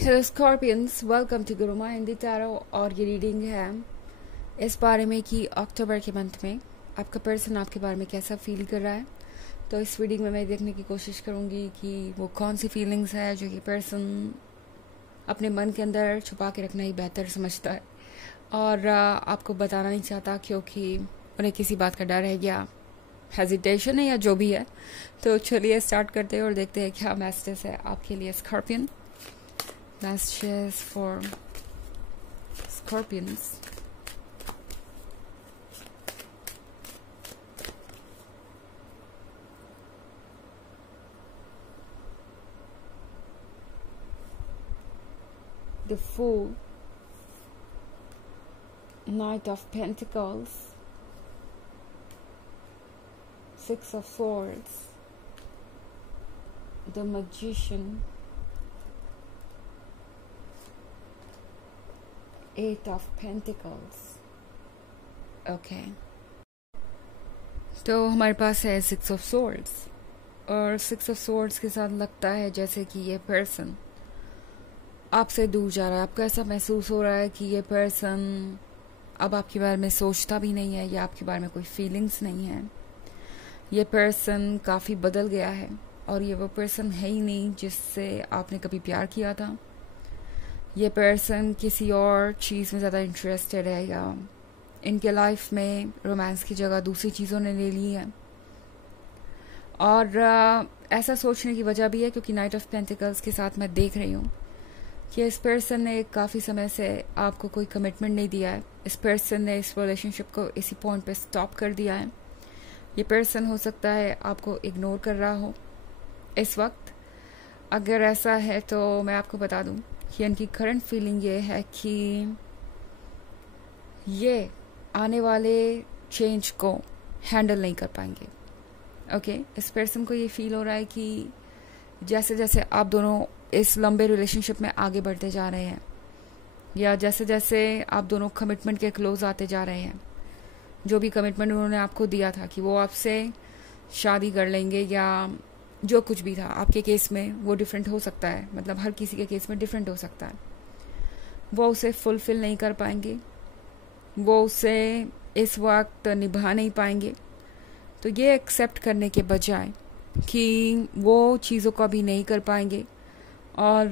Hello Scorpions, welcome to Guru माइंडी tarot. और ये reading है इस बारे में कि अक्टूबर के मंथ में आपका पर्सन आपके बारे में कैसा फील कर रहा है। तो इस रीडिंग में मैं देखने की कोशिश करूँगी कि वो कौन सी फीलिंग्स है जो कि पर्सन अपने मन के अंदर छुपा के रखना ही बेहतर समझता है और आपको बताना नहीं चाहता क्योंकि उन्हें किसी बात का डर है या हेजिटेशन है या जो भी है। तो चलिए स्टार्ट करते हैं और देखते हैं क्या मैसेज है आपके लिए scorpion. Messages for Scorpions. The Fool, Knight of Pentacles, Six of Swords, the Magician, Eight of Pentacles. Okay. तो हमारे पास है सिक्स ऑफ सोर्ड्स और सिक्स ऑफ सोर्ड्स के साथ लगता है जैसे कि ये पर्सन आपसे दूर जा रहा है। आपको ऐसा महसूस हो रहा है कि ये पर्सन अब आपके बारे में सोचता भी नहीं है या आपके बारे में कोई फीलिंग्स नहीं है। ये पर्सन काफ़ी बदल गया है और ये वो पर्सन है ही नहीं जिससे आपने कभी प्यार किया था। ये पर्सन किसी और चीज़ में ज़्यादा इंटरेस्टेड है या इनके लाइफ में रोमांस की जगह दूसरी चीज़ों ने ले ली है। और ऐसा सोचने की वजह भी है क्योंकि नाइट ऑफ पेंटिकल्स के साथ मैं देख रही हूँ कि इस पर्सन ने काफ़ी समय से आपको कोई कमिटमेंट नहीं दिया है। इस पर्सन ने इस रिलेशनशिप को इसी पॉइंट पे स्टॉप कर दिया है। ये पर्सन हो सकता है आपको इग्नोर कर रहा हो इस वक्त। अगर ऐसा है तो मैं आपको बता दूँ कि इनकी करंट फीलिंग ये है कि ये आने वाले चेंज को हैंडल नहीं कर पाएंगे। ओके, इस पर्सन को ये फील हो रहा है कि जैसे जैसे आप दोनों इस लंबे रिलेशनशिप में आगे बढ़ते जा रहे हैं या जैसे जैसे आप दोनों कमिटमेंट के क्लोज आते जा रहे हैं, जो भी कमिटमेंट उन्होंने आपको दिया था कि वो आपसे शादी कर लेंगे या जो कुछ भी था, आपके केस में वो डिफरेंट हो सकता है, मतलब हर किसी के केस में डिफरेंट हो सकता है। वो उसे फुलफिल नहीं कर पाएंगे, वो उसे इस वक्त निभा नहीं पाएंगे। तो ये एक्सेप्ट करने के बजाय कि वो चीज़ों को अभी नहीं कर पाएंगे और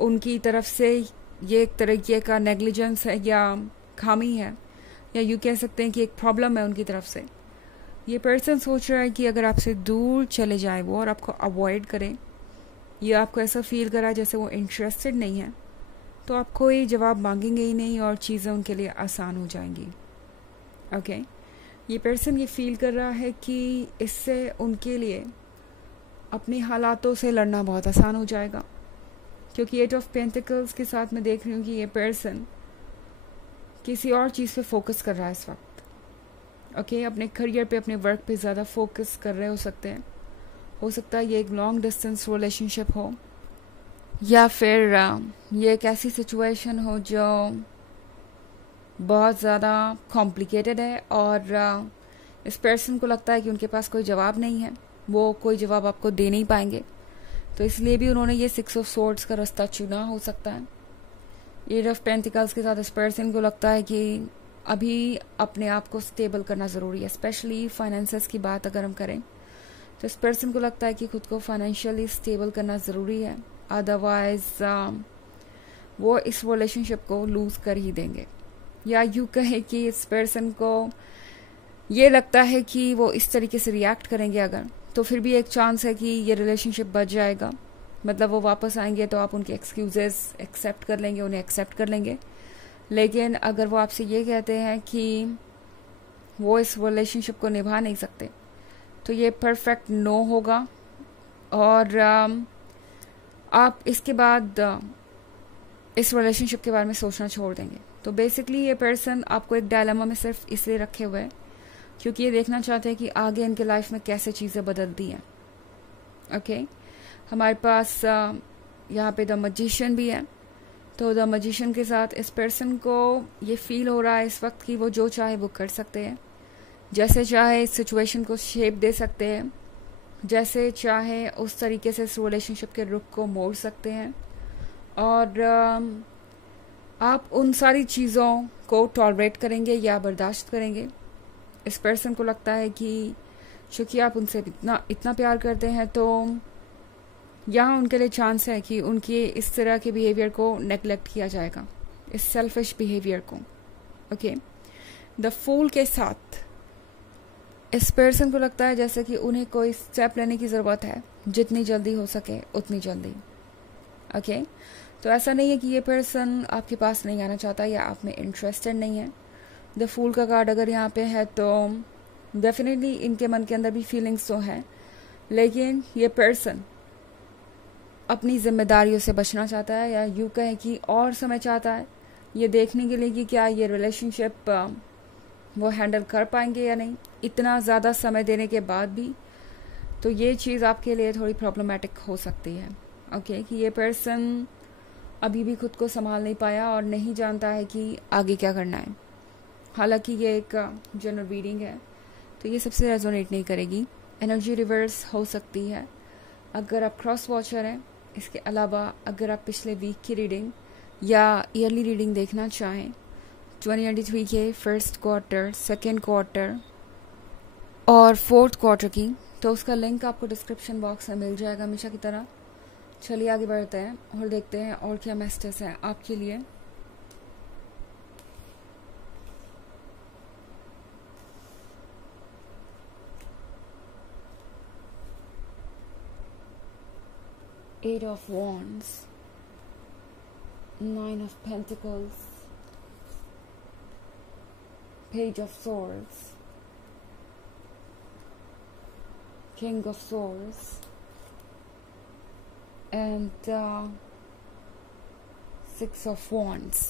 उनकी तरफ से ये एक तरीके का नेग्लिजेंस है या खामी है या यूँ कह सकते हैं कि एक प्रॉब्लम है उनकी तरफ से। ये पर्सन सोच रहा है कि अगर आपसे दूर चले जाए वो और आपको अवॉइड करे या आपको ऐसा फील करा जैसे वो इंटरेस्टेड नहीं है, तो आप कोई जवाब मांगेंगे ही नहीं और चीज़ें उनके लिए आसान हो जाएंगी। ओके, ये पर्सन ये फील कर रहा है कि इससे उनके लिए अपनी हालातों से लड़ना बहुत आसान हो जाएगा क्योंकि एट ऑफ पेंटिकल्स के साथ मैं देख रही हूँ कि ये पर्सन किसी और चीज़ पे फोकस कर रहा है इस वक्त। ओके, अपने करियर पे, अपने वर्क पे ज़्यादा फोकस कर रहे हो सकते हैं। हो सकता है ये एक लॉन्ग डिस्टेंस रिलेशनशिप हो या फिर ये एक ऐसी सिचुएशन हो जो बहुत ज़्यादा कॉम्प्लिकेटेड है और इस पर्सन को लगता है कि उनके पास कोई जवाब नहीं है, वो कोई जवाब आपको दे नहीं पाएंगे। तो इसलिए भी उन्होंने ये सिक्स ऑफ सोर्ड्स का रास्ता चुना हो सकता है। एट ऑफ पेंटिकल्स के साथ इस पर्सन को लगता है कि अभी अपने आप को स्टेबल करना ज़रूरी है, स्पेशली फाइनेंसेस की बात अगर हम करें तो इस पर्सन को लगता है कि खुद को फाइनेंशियली स्टेबल करना ज़रूरी है, अदरवाइज वो इस रिलेशनशिप को लूज़ कर ही देंगे। या यूँ कहें कि इस पर्सन को ये लगता है कि वो इस तरीके से रिएक्ट करेंगे अगर, तो फिर भी एक चांस है कि ये रिलेशनशिप बच जाएगा। मतलब वो वापस आएंगे तो आप उनके एक्सक्यूजेस एक्सेप्ट कर लेंगे, उन्हें एक्सेप्ट कर लेंगे। लेकिन अगर वो आपसे ये कहते हैं कि वो इस रिलेशनशिप को निभा नहीं सकते तो ये परफेक्ट नो होगा और आप इसके बाद इस रिलेशनशिप के बारे में सोचना छोड़ देंगे। तो बेसिकली ये पर्सन आपको एक डायलेमा में सिर्फ इसलिए रखे हुए हैं क्योंकि ये देखना चाहते हैं कि आगे इनके लाइफ में कैसे चीज़ें बदलती हैं। ओके, हमारे पास यहाँ पे द मैजिशियन भी है। तो द मैजिशियन के साथ इस पर्सन को ये फील हो रहा है इस वक्त कि वो जो चाहे वो कर सकते हैं, जैसे चाहे इस सिचुएशन को शेप दे सकते हैं जैसे चाहे उस तरीके से इस रिलेशनशिप के रुख को मोड़ सकते हैं, और आप उन सारी चीज़ों को टॉलरेट करेंगे या बर्दाश्त करेंगे। इस पर्सन को लगता है कि चूँकि आप उनसे इतना प्यार करते हैं, तो यहाँ उनके लिए चांस है कि उनके इस तरह के बिहेवियर को नेगलेक्ट किया जाएगा, इस सेल्फिश बिहेवियर को। ओके, द फूल के साथ इस पर्सन को लगता है जैसे कि उन्हें कोई स्टेप लेने की ज़रूरत है, जितनी जल्दी हो सके उतनी जल्दी। ओके, तो ऐसा नहीं है कि ये पर्सन आपके पास नहीं आना चाहता या आप में इंटरेस्टेड नहीं है। द फूल का कार्ड अगर यहाँ पे है तो डेफिनेटली इनके मन के अंदर भी फीलिंग्स तो हैं, लेकिन ये पर्सन अपनी जिम्मेदारियों से बचना चाहता है, या यूँ कहें कि और समय चाहता है ये देखने के लिए कि क्या ये रिलेशनशिप वो हैंडल कर पाएंगे या नहीं। इतना ज़्यादा समय देने के बाद भी तो ये चीज़ आपके लिए थोड़ी प्रॉब्लमेटिक हो सकती है। ओके, कि ये पर्सन अभी भी खुद को संभाल नहीं पाया और नहीं जानता है कि आगे क्या करना है। हालांकि ये एक जनरल रीडिंग है, तो ये सबसे रेजोनेट नहीं करेगी। एनर्जी रिवर्स हो सकती है अगर आप क्रॉस वॉचर हैं। इसके अलावा अगर आप पिछले वीक की रीडिंग या ईयरली रीडिंग देखना चाहें 2023 के फर्स्ट क्वार्टर, सेकेंड क्वार्टर और फोर्थ क्वार्टर की, तो उसका लिंक आपको डिस्क्रिप्शन बॉक्स में मिल जाएगा हमेशा की तरह। चलिए आगे बढ़ते हैं और देखते हैं और क्या मैसेजेस हैं आपके लिए। Eight of Wands, Nine of Pentacles, Page of Swords, King of Swords, and Six of Wands.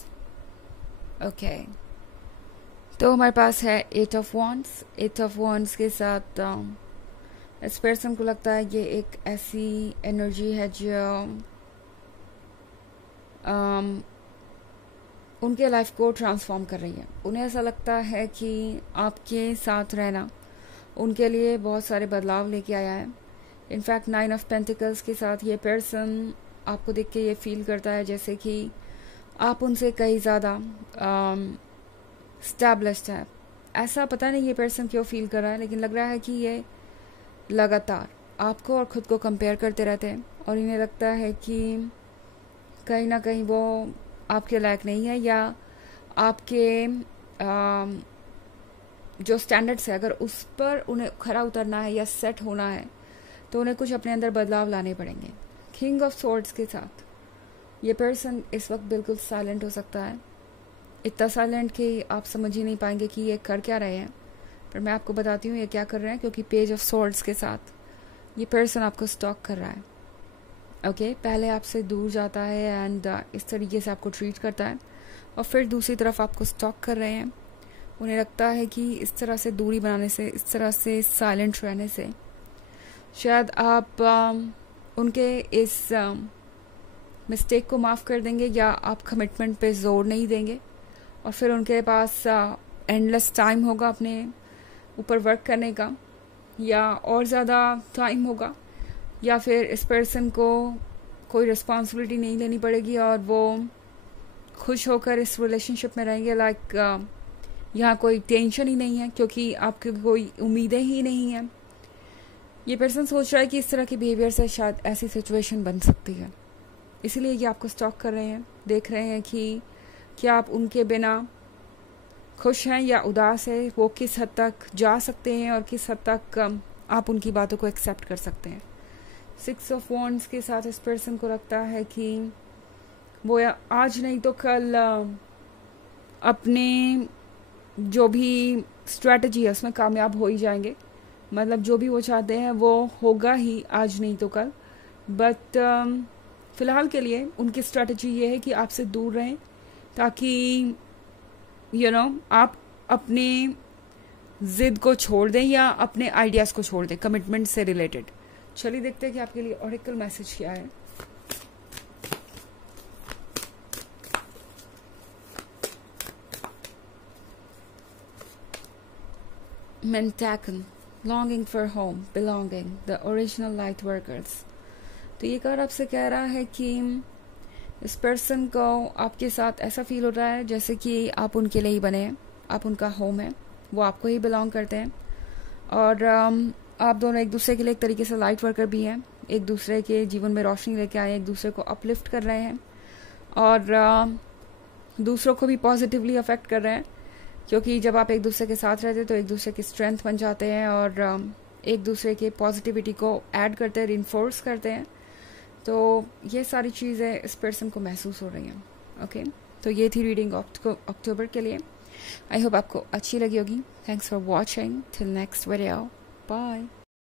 Okay, तो हमारे पास है Eight of Wands। Eight of Wands के साथ इस पर्सन को लगता है ये एक ऐसी एनर्जी है जो उनके लाइफ को ट्रांसफॉर्म कर रही है। उन्हें ऐसा लगता है कि आपके साथ रहना उनके लिए बहुत सारे बदलाव लेके आया है। इनफैक्ट 9 ऑफ पेंटिकल्स के साथ ये पर्सन आपको देख के ये फील करता है जैसे कि आप उनसे कहीं ज़्यादा स्टैब्लिश्ड है। ऐसा पता नहीं ये पर्सन क्यों फील कर रहा है, लेकिन लग रहा है कि ये लगातार आपको और ख़ुद को कंपेयर करते रहते हैं और इन्हें लगता है कि कहीं ना कहीं वो आपके लायक नहीं है, या आपके जो स्टैंडर्ड्स है अगर उस पर उन्हें खरा उतरना है या सेट होना है तो उन्हें कुछ अपने अंदर बदलाव लाने पड़ेंगे। किंग ऑफ स्वॉर्ड्स के साथ ये पर्सन इस वक्त बिल्कुल साइलेंट हो सकता है, इतना साइलेंट कि आप समझ ही नहीं पाएंगे कि ये कर क्या रहे हैं। पर मैं आपको बताती हूँ ये क्या कर रहे हैं, क्योंकि पेज ऑफ स्वॉर्ड्स के साथ ये पर्सन आपको स्टॉक कर रहा है। ओके, पहले आपसे दूर जाता है एंड इस तरीके से आपको ट्रीट करता है, और फिर दूसरी तरफ आपको स्टॉक कर रहे हैं। उन्हें लगता है कि इस तरह से दूरी बनाने से, इस तरह से साइलेंट रहने से शायद आप उनके इस मिस्टेक को माफ़ कर देंगे, या आप कमिटमेंट पे जोर नहीं देंगे, और फिर उनके पास एंडलेस टाइम होगा अपने ऊपर वर्क करने का, या और ज़्यादा टाइम होगा, या फिर इस पर्सन को कोई रिस्पॉन्सिबिलिटी नहीं लेनी पड़ेगी और वो खुश होकर इस रिलेशनशिप में रहेंगे। लाइक यहाँ कोई टेंशन ही नहीं है क्योंकि आपकी कोई उम्मीदें ही नहीं हैं। ये पर्सन सोच रहा है कि इस तरह के बिहेवियर से शायद ऐसी सिचुएशन बन सकती है, इसीलिए ये आपको स्टॉक कर रहे हैं, देख रहे हैं कि क्या आप उनके बिना खुश हैं या उदास है, वो किस हद तक जा सकते हैं और किस हद तक आप उनकी बातों को एक्सेप्ट कर सकते हैं। 6 ऑफ वॉन्ड्स के साथ इस पर्सन को लगता है कि वो आज नहीं तो कल अपने जो भी स्ट्रैटेजी है उसमें कामयाब हो ही जाएंगे। मतलब जो भी वो चाहते हैं वो होगा ही आज नहीं तो कल। बट फ़िलहाल के लिए उनकी स्ट्रैटेजी ये है कि आपसे दूर रहें, ताकि आप अपने ज़िद को छोड़ दें या अपने आइडियाज़ को छोड़ दें कमिटमेंट से रिलेटेड। चलिए देखते हैं कि आपके लिए ऑरेकल मैसेज क्या है। मेंटाकन, longing for home, belonging, the original light workers. तो ये कार्ड आपसे कह रहा है कि इस पर्सन को आपके साथ ऐसा फील हो रहा है जैसे कि आप उनके लिए ही बने हैं, आप उनका होम है, वो आपको ही बिलोंग करते हैं। और आप दोनों एक दूसरे के लिए एक तरीके से लाइट वर्कर भी हैं, एक दूसरे के जीवन में रोशनी लेके आए, एक दूसरे को अपलिफ्ट कर रहे हैं और दूसरों को भी पॉजिटिवली अफेक्ट कर रहे हैं, क्योंकि जब आप एक दूसरे के साथ रहते हैं तो एक दूसरे की स्ट्रेंथ बन जाते हैं और एक दूसरे के पॉजिटिविटी को ऐड करते हैं, इन्फोर्स करते हैं। तो ये सारी चीज़ें इस पर्सन को महसूस हो रही हैं। ओके, तो ये थी रीडिंग अक्टूबर के लिए। आई होप आपको अच्छी लगी होगी। Thanks for watching, till next video, bye.